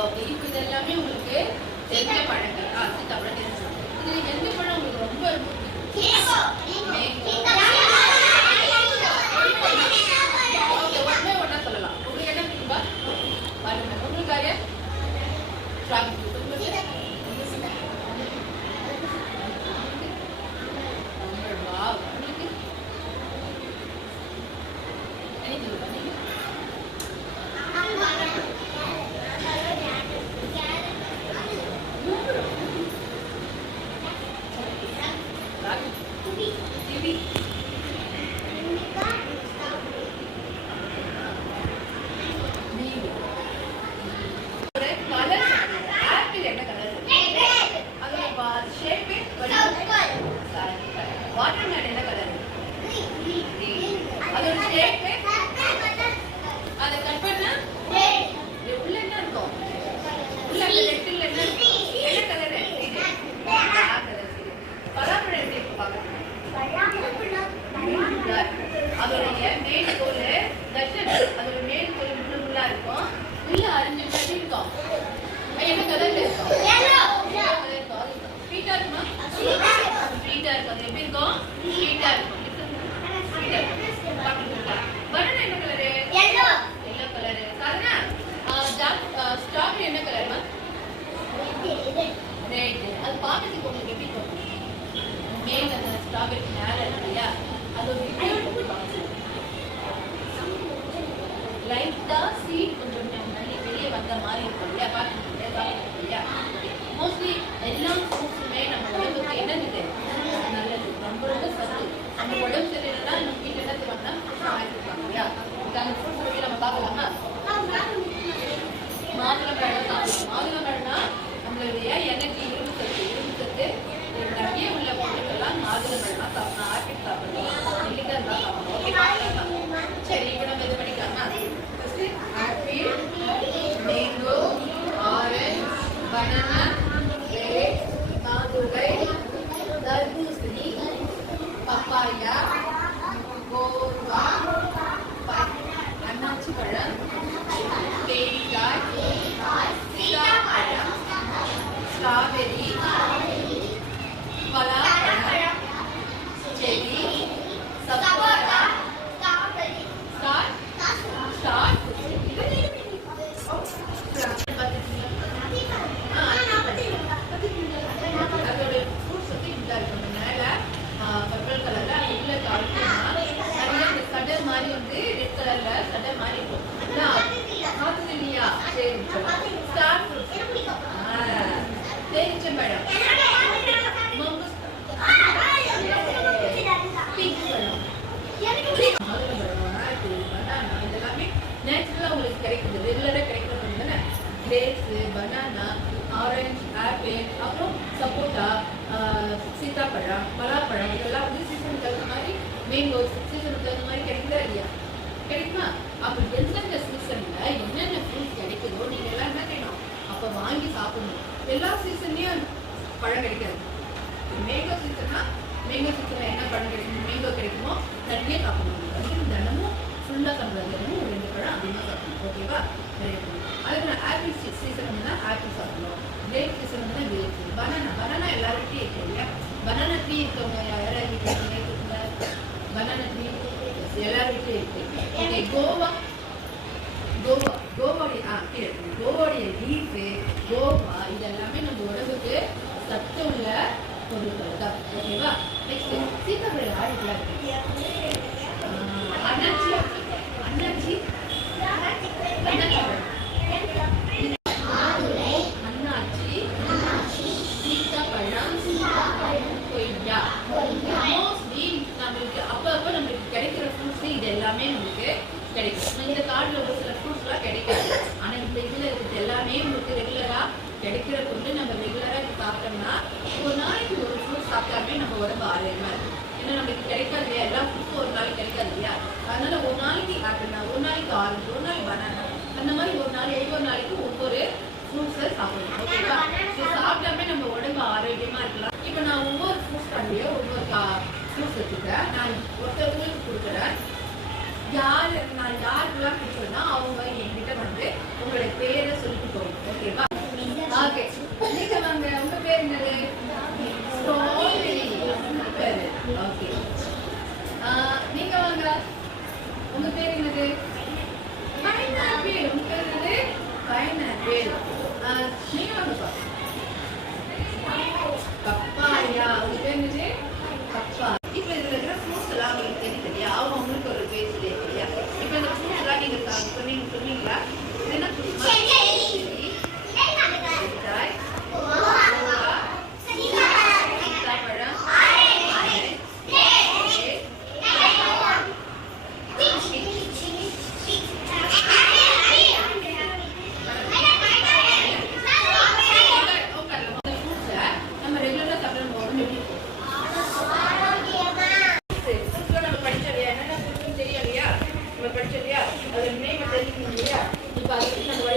Okay, இப்போ இதெல்லாமே உங்களுக்கு தெரிஞ்ச பழங்கள். சீதாப்பழம் தெரிஞ்சு. இதுல எந்த பழம் உங்களுக்கு ரொம்ப ஒன்னா சொல்லலாம். உங்களுக்கு என்ன பிடிக்கும்பா? பாருங்க, உங்களுக்கு யாரு? அதோடைய மேல் தோல் அதோட மேல் தோல் முள்ளுமுள்ளா இருக்கும். உள்ள அரைஞ்சு இருக்கும். என்ன கலர்ல இருக்கும்? ஸ்வீட்டா இருக்குமா? ஸ்வீட்டா இருக்கும். அது எப்படி இருக்கும்? ஸ்வீட்டா இருக்கும். பனானா என்ன colour? Yellow colour. Sadhana strawberry என்ன கலர்மா? ரெட். அது பார்க்கறதுக்கு உங்களுக்கு எப்படி இருக்கும்? மேல அந்த ஸ்ட்ராபெரி மேல இருக்கு இல்லையா, அது லைட்டா சீட் கொஞ்சம் வெளியே வந்த மாதிரி இருக்கும் இல்லையா, பார்த்துருக்கீங்க இல்லையா. மோஸ்ட்லி எல்லா ஃப்ரூட்ஸுமே நம்ம உடம்புக்கு என்னது நல்லது, ரொம்ப ரொம்ப சத்து. நம்ம உடம்பு சரியில்லைன்னா நம்ம வீட்டில் என்ன செய்வாங்கன்னா வாங்கிருப்பாங்க இல்லையா. அந்த ஃப்ரூட்ஸ் பற்றி நம்ம பார்க்கலாமா? மாதுளம்பழம் சாப்பிடுவோம். மாதுளம்பழம்னா நம்மளுடைய எனர்ஜி, இரும்பு சத்து நிறைய உள்ள பொருட்கள்லாம் மாதுளம்பழம்லாம் சாப்பிடணும். ஆப்பிள் சாப்பிடணும், நெல்லிக்காய் தான் சாப்பிடணும். ஓகே, சரி, இப்போ நம்ம இது பண்ணிக்கலாமா? Apple, mango, orange, banana, grapes, மாதுளை, தர்பூசணி, பப்பாயா, கோவா, அன்னாச்சி பழம், தேங்காய், சீதாப்பழம், ஸ்ட்ராபெரி, பலாப்பழம், செரி, சப்போட்டா, அதோட ஃப்ரூட்ஸ் வந்து இந்த இருக்கும். மேல பர்பிள் கலர்ல உள்ள நிறைய சடை மாதிரி வந்து ரெட் கலர்ல சடை மாதிரி இருக்கும். பார்த்தது இல்லையா? சரி, ஸ்டார் ஃப்ரூட்ஸ், தேரிச்சம்பழம், இதெல்லாமே நேச்சுரலா உங்களுக்கு கிடைக்குது, ரெகுலரா கிடைக்கிறது தானே. கிரேப்ஸ், பனானா, ஆரஞ்சு, ஆப்பிள், அப்புறம் சப்போட்டா, சீதாப்பழம், பலாப்பழம், இதெல்லாம் வந்து சீசனுக்கு தகுந்த மாதிரி, மேங்கோ சீசனுக்கு தகுந்த மாதிரி கிடைக்குதா இல்லையா? கிடைக்குமா? அப்போ எந்தெந்த சீசன்ல என்னென்ன ஃப்ரூட்ஸ் கிடைக்குதோ நீங்க எல்லாம் என்ன செய்யணும்? அப்போ வாங்கி சாப்பிடணும். எல்லா சீசன்லயும் பழம் கிடைக்காது. மேங்கோ சீசன்னா மேங்கோ சீசன்ல என்ன பழம் கிடைக்கும்? மேங்கோ கிடைக்குமோ நிறைய சாப்பிடணும். தினமும் ஃபுல்லா சாப்பிடுறது, தினமும் 2 பழம் அதிகமாக சாப்பிடணும். ஓகேவா? அதுக்கு ஆப்பிள் சீசன் வந்து ஆப்பிள் சாப்பிடணும். கிரேப் சீசன் வந்து கிரேப்ஸ். பனானா எல்லாருக்கிட்டையும் இருக்கு இல்லையா? பனானா ட்ரீ இருக்கவங்க யாராவது வீட்டுல பனானா ட்ரீ எல்லாருக்கிட்டையும் இருக்கு. ஓகே, கோவாடைய லீஃபு, கோவா, இதெல்லாமே நம்ம உடம்புக்கு சத்து உள்ள பொருட்கள் தான். ஓகேவா? நெக்ஸ்ட் சீதாப்பழம் ஆடிக்கல அண்ணாச்சி அண்ணாச்சி சீதாப்பழம், கொய்யா. மோஸ்ட்லி நம்மளுக்கு அப்பப்போ நம்மளுக்கு கிடைக்கிற ஃப்ரூட்ஸ் இது எல்லாமே நம்மளுக்கு கிடைக்கும். இந்த கார்டில் ஒரு சில ஃப்ரூட்ஸ்லாம் கிடைக்காது. ஆனால் இந்த இதில் இருக்கிறது எல்லாமே உங்களுக்கு ரெகுலராக கிடைக்கிற பொருள். நம்ம ரெகுலராக இது சாப்பிட்டோம்னா ஒரு நாளைக்கு ஒரு ஃப்ரூட் சாப்பிட்டாமே நம்ம உடம்பு ஆரோக்கியமாக இருக்கும். ஏன்னா நம்மளுக்கு கிடைக்காது இல்லையா, எல்லா ஃப்ரூட்ஸும் ஒரு நாளைக்கு கிடைக்காது இல்லையா. அதனால ஒரு நாளைக்கு ஆப்பிள்னா, ஒரு நாளைக்கு ஆரஞ்சு, ஒரு நாளைக்கு பனானா, அந்த மாதிரி ஒரு நாளைக்கு ஒவ்வொரு ஃப்ரூட்ஸை சாப்பிடணும். ஓகேவா? இது சாப்பிட்டாமே நம்ம உடம்பு ஆரோக்கியமாக இருக்கலாம். இப்போ நான் ஒவ்வொரு ஃப்ரூட்ஸ் பண்ணியே ஒவ்வொரு ஃப்ரூட்ஸ் வச்சுருக்கேன். நான் ஒருத்தருக்கு கொடுக்குறேன். நான் யாருக்கெல்லாம் கொடுக்குறேன்னா அவங்க என்கிட்ட வந்து உங்களுடைய பேரை சொல்லிட்டு போகணும். ஓகேவா? பேர். நீங்க வாங்கப்பா. பப்பாயா. உங்க பேர் என்னது? பப்பா. இப்போ இதுல இருக்கிற ஃப்ரூட்ஸ் எல்லாம் உங்களுக்கு தெரியும் இல்லையா? அவங்களுக்கு ஒரு பேர் தெரியும் இல்லையா? இப்போ இந்த ஃப்ரூட்ஸ் எல்லாம் நீங்க சொன்னீங்களா? இது என்ன ஃப்ரூட்? படிச்சோம் இல்லையா? நம்ம படிச்சோம் இல்லையா? அதோட நேம் தெரிஞ்சுக்கணும் இல்லையா? இப்போ அதை நம்ம